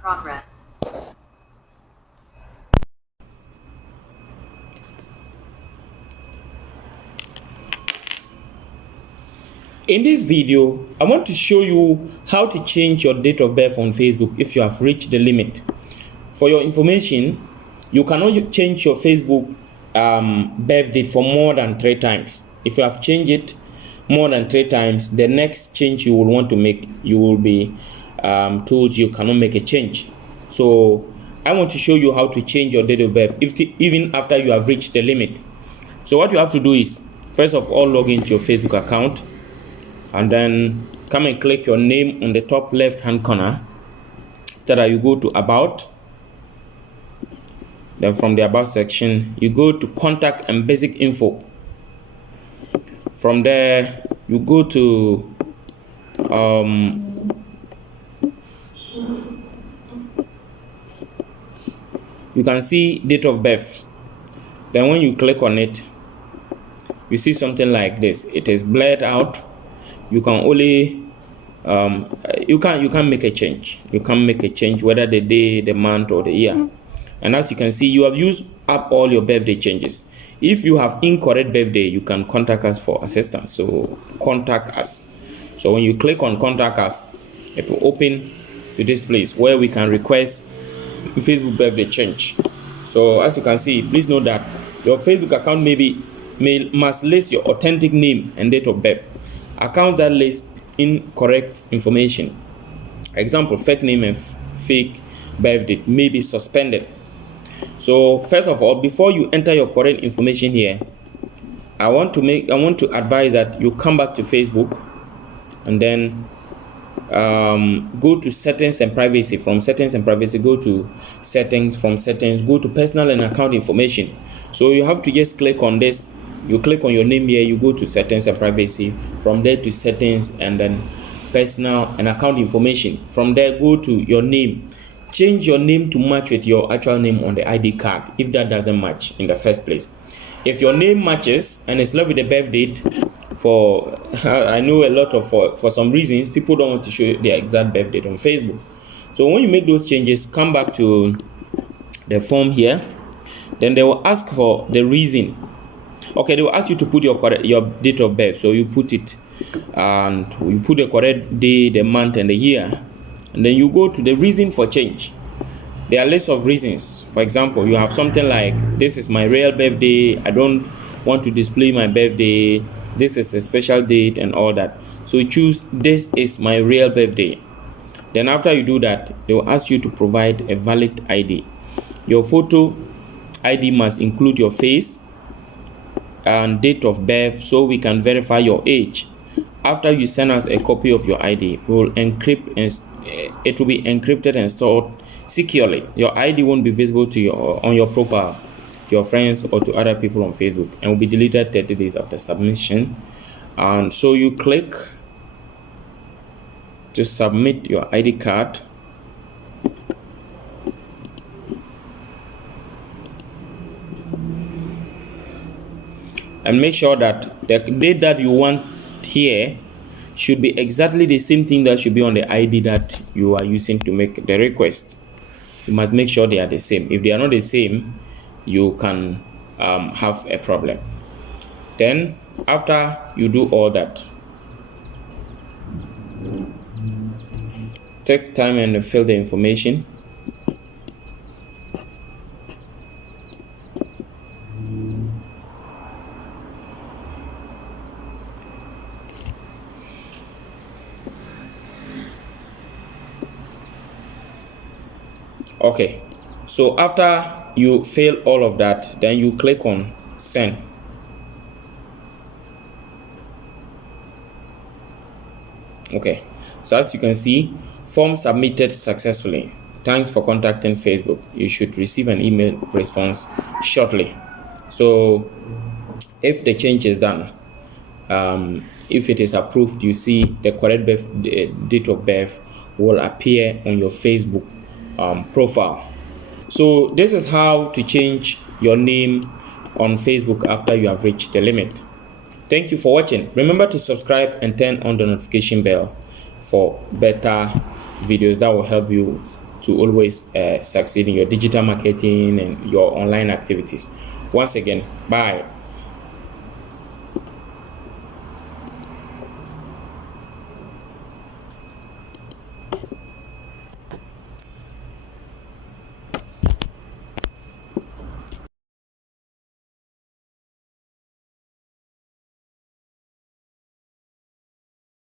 Progress. In this video, I want to show you how to change your date of birth on Facebook if you have reached the limit. For your information, you cannot change your Facebook birth date for more than 3 times. If you have changed it more than 3 times, the next change you will want to make, you will be told you cannot make a change. So I want to show you how to change your date of birth even after you have reached the limit. So what you have to do is, first of all, log into your Facebook account, and then come and click your name on the top left hand corner. After that, you go to About. Then from the About section, you go to Contact and Basic Info. From there, you go to you can see date of birth. Then when you click on it, you see something like this. It is blurred out. You can only you can make a change. You can make a change, whether the day, the month, or the year. And as you can see, you have used up all your birthday changes. If you have incorrect birthday, you can contact us for assistance. So contact us. So when you click on contact us, it will open to this place where we can request Facebook birthday change. So as you can see, please note that your Facebook account must list your authentic name and date of birth. Accounts that list incorrect information, example fake name and fake birthday, may be suspended. So first of all, before you enter your correct information here, I want to advise that you come back to Facebook and then go to settings and privacy. From settings and privacy, go to settings. From settings, go to personal and account information. So you have to just click on this. You click on your name here, you go to settings and privacy. From there to settings and then personal and account information. From there, go to your name. Change your name to match with your actual name on the ID card if that doesn't match in the first place. If your name matches and it's left with the birth date, for I know a lot of for some reasons people don't want to show their exact birth date on Facebook. So when you make those changes, come back to the form here. Then they will ask for the reason. Okay, they will ask you to put your date of birth. So you put it, and you put the correct day, the month, and the year. And then you go to the reason for change. There are lists of reasons. For example, you have something like, this is my real birthday, I don't want to display my birthday, this is a special date, and all that. So you choose, this is my real birthday. Then after you do that, they will ask you to provide a valid ID. Your photo ID must include your face and date of birth so we can verify your age. After you send us a copy of your ID, we will encrypt and it will be encrypted and stored securely. Your ID won't be visible to on your profile, to your friends, or to other people on Facebook, and will be deleted 30 days after submission. And so you click to submit your ID card. And make sure that the date that you want here should be exactly the same thing that should be on the ID that you are using to make the request. You must make sure they are the same. If they are not the same, you can have a problem. Then after you do all that, take time and fill the information. Okay, so after you fill all of that, then you click on send. Okay, so as you can see, form submitted successfully. Thanks for contacting Facebook. You should receive an email response shortly. So if the change is done, if it is approved, you see the correct date of birth will appear on your Facebook profile. So this is how to change your name on Facebook after you have reached the limit. Thank you for watching. Remember to subscribe and turn on the notification bell for better videos that will help you to always succeed in your digital marketing and your online activities. Once again, bye.